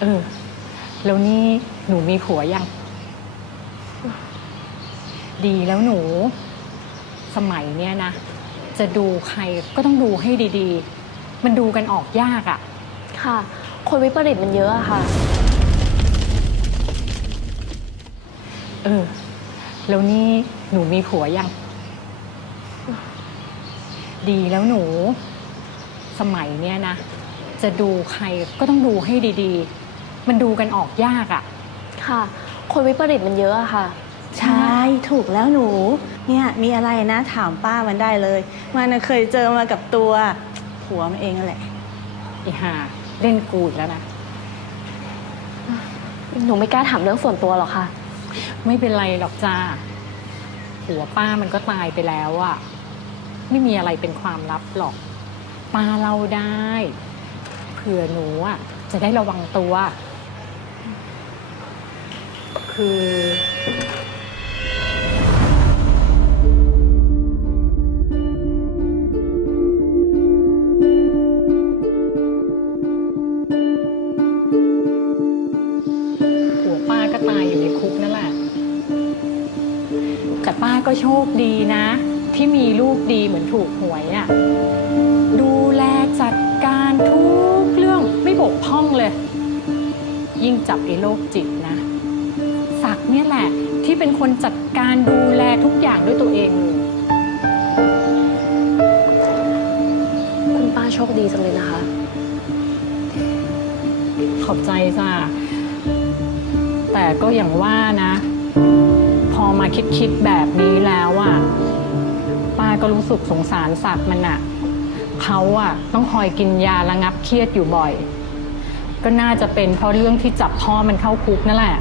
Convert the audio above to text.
เออ แล้วนี่หนูมีผัวยัง ดีแล้วหนู สมัยเนี้ยนะ จะดูใครก็ต้องดูให้ดีๆ มันดูกันออกยากอะ่ะ ค่ะ คนวิปริตมันเยอะอะค่ะ เออ แล้วนี่หนูมีผัวยัง ดีแล้วหนู สมัยเนี้ยนะ จะดูใครก็ต้องดูให้ดีๆ มันดูกันออกยากอะ่ะค่ะ คนวิปริตมันเยอะอะค่ะ ใช่ถูกแล้วหนู เนี่ยมีอะไรนะถามป้ามันได้เลย มันน่ะเคยเจอมากับตัวผัวมันเองนั่นแหละ อีห่าเล่นกูอีกแล้วนะ หนูไม่กล้าถามเรื่องส่วนตัวหรอกค่ะ ไม่เป็นไรหรอกจ้าหัวป้ามันก็ตายไปแล้วอะไม่มีอะไรเป็นความลับหรอก ป้าเล่าได้ เผื่อหนูอะจะได้ระวังตัว คือผัวป้าก็ตายอยู่ในคุกนั่นแหละ แต่ป้าก็โชคดีนะ ที่มีลูกดีเหมือนถูกหวยอะ่ะดูแลจัดการทุกเรื่องไม่บกพร่องเลย ยิ่งจับไอ้โรคจิตนะ เนี่ยแหละ ที่เป็นคนจัดการดูแลทุกอย่างด้วยตัวเองเลยคุณป้าโชคดีจังเลยนะคะ ขอบใจจ้ะแต่ก็อย่างว่านะ พอมาคิดคิดๆแบบนี้แล้วอะป้าก็รู้สึกสงสารสัตว์มันอะเขาอะต้องคอยกินยาระงับเครียดอยู่บ่อย ก็น่าจะเป็นเพราะเรื่องที่จับพ่อมันเข้าคุกนั่นแหละ